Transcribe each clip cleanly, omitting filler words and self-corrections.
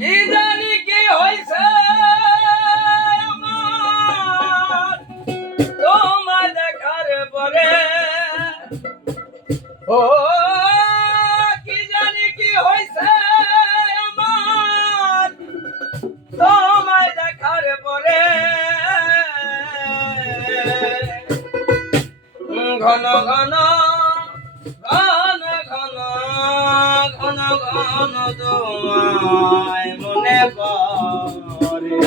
কি জানি কি হইছে আমার তোমায় দেখার পরে ও কি জানি কি হইছে আমার তোমায় দেখার পরে ঘন ঘন ঘন ঘন ঘন ঘন তোমায় মনে পড়ে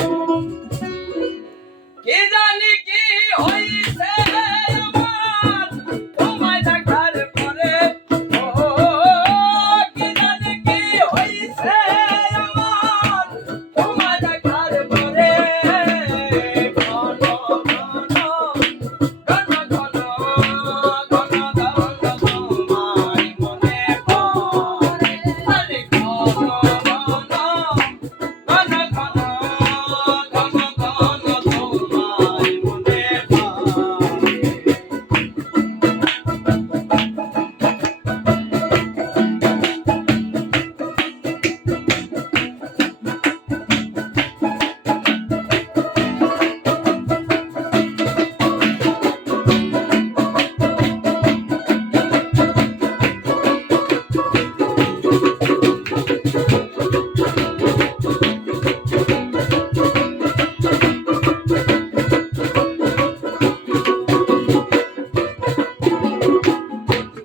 কি জানি কি হইছে আমার তোমায় দেখার পরে ও কি জানি কি হইছে আমার তোমায় দেখার পরে ঘন ঘন ঘন ঘন ঘন ঘন তোমায় মনে পড়ে আরে ঘন ঘন ঘন ঘন ঘন ঘন তোমায় মনে পড়ে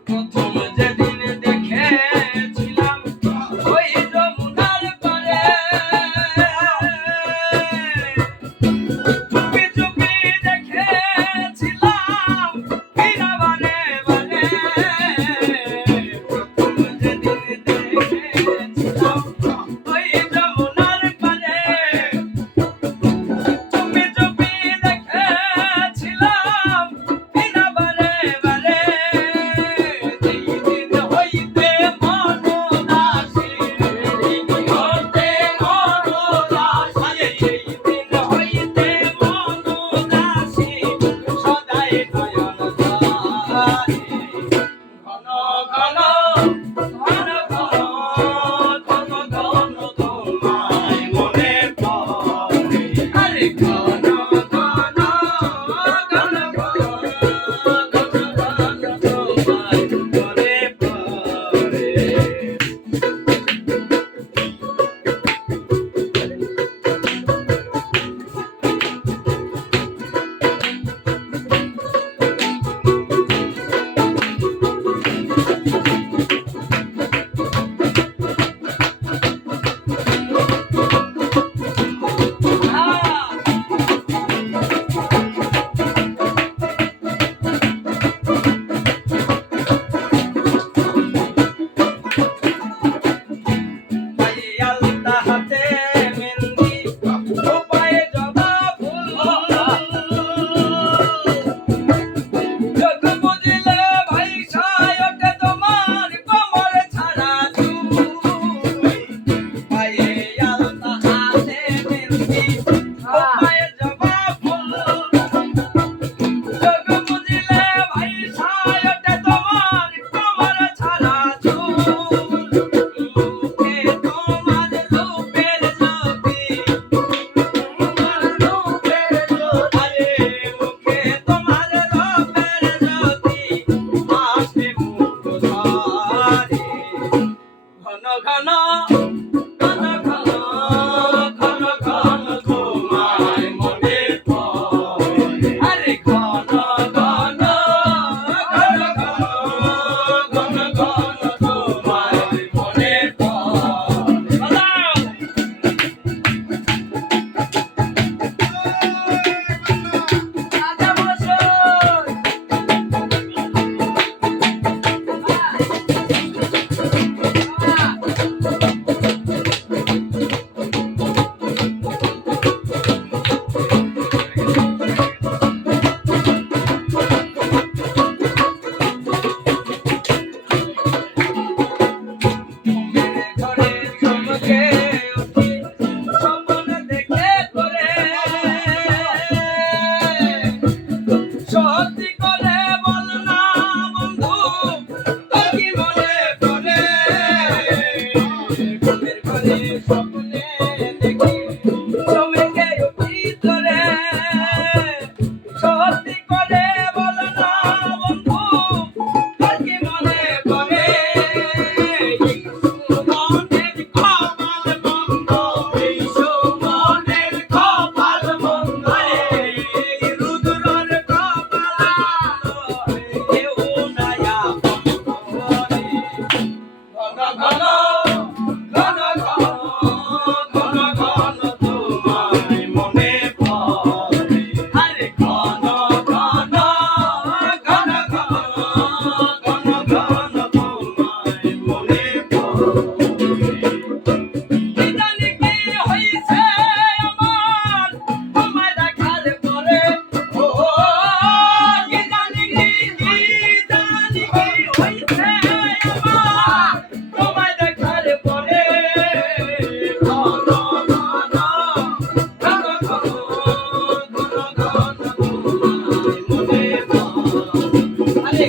প্রথম যেদিন দেখেছিলাম ওই যমুনার পারে চুপি চুপি দেখেছিলাম ফিরা বারে বারে প্রথম যেদিন দেখেছিলাম ওই যমুনার পারে চুপি চুপি দেখেছিলাম ফিরা বারে বারে যেই দিন হইতে মন উদাসী হতে মন উদাসী যেই দিন হইতে মন উদাসী সদাই নয়ন ধারে ঘন ঘন ঘন ঘন ঘন ঘন তোমায় মনে পড়ে আরে ঘন ঘন ঘন ঘন ঘন ঘন তোমায় মনে পড়ে আলতা হাতে মেহেন্দি পায়ে জবা ফুল চোখ বুঝলে ভাই সায় ওঠে তোমার কোমর ছাড়া চুল পায়ে আলতা হাতে মেহেন্দি পায়ে জবা ফুল চোখ বুঝলে ভাই সায় ওঠে তোমার কোমর ছাড়া চুল মুখে তোমার রূপের জ্যোতি তোমার রূপের জ্যোতি আরে মুখে তোমার রূপের জ্যোতি আসে মুখ ধরে ঘন ঘন ঘন ঘন ঘন ঘন তোমায় মনে পড়ে আরে ঘন ঘন ঘন ঘন ঘন ঘন তোমায় মনে পড়ে আচ্ছা বসুন ঘরে চমকে উঠি স্বপ্ন দেখে করে সত্যি করে বল না বন্ধু তোর কি মনে পড়ে ঘরের ঘরে স্বপ্নে রে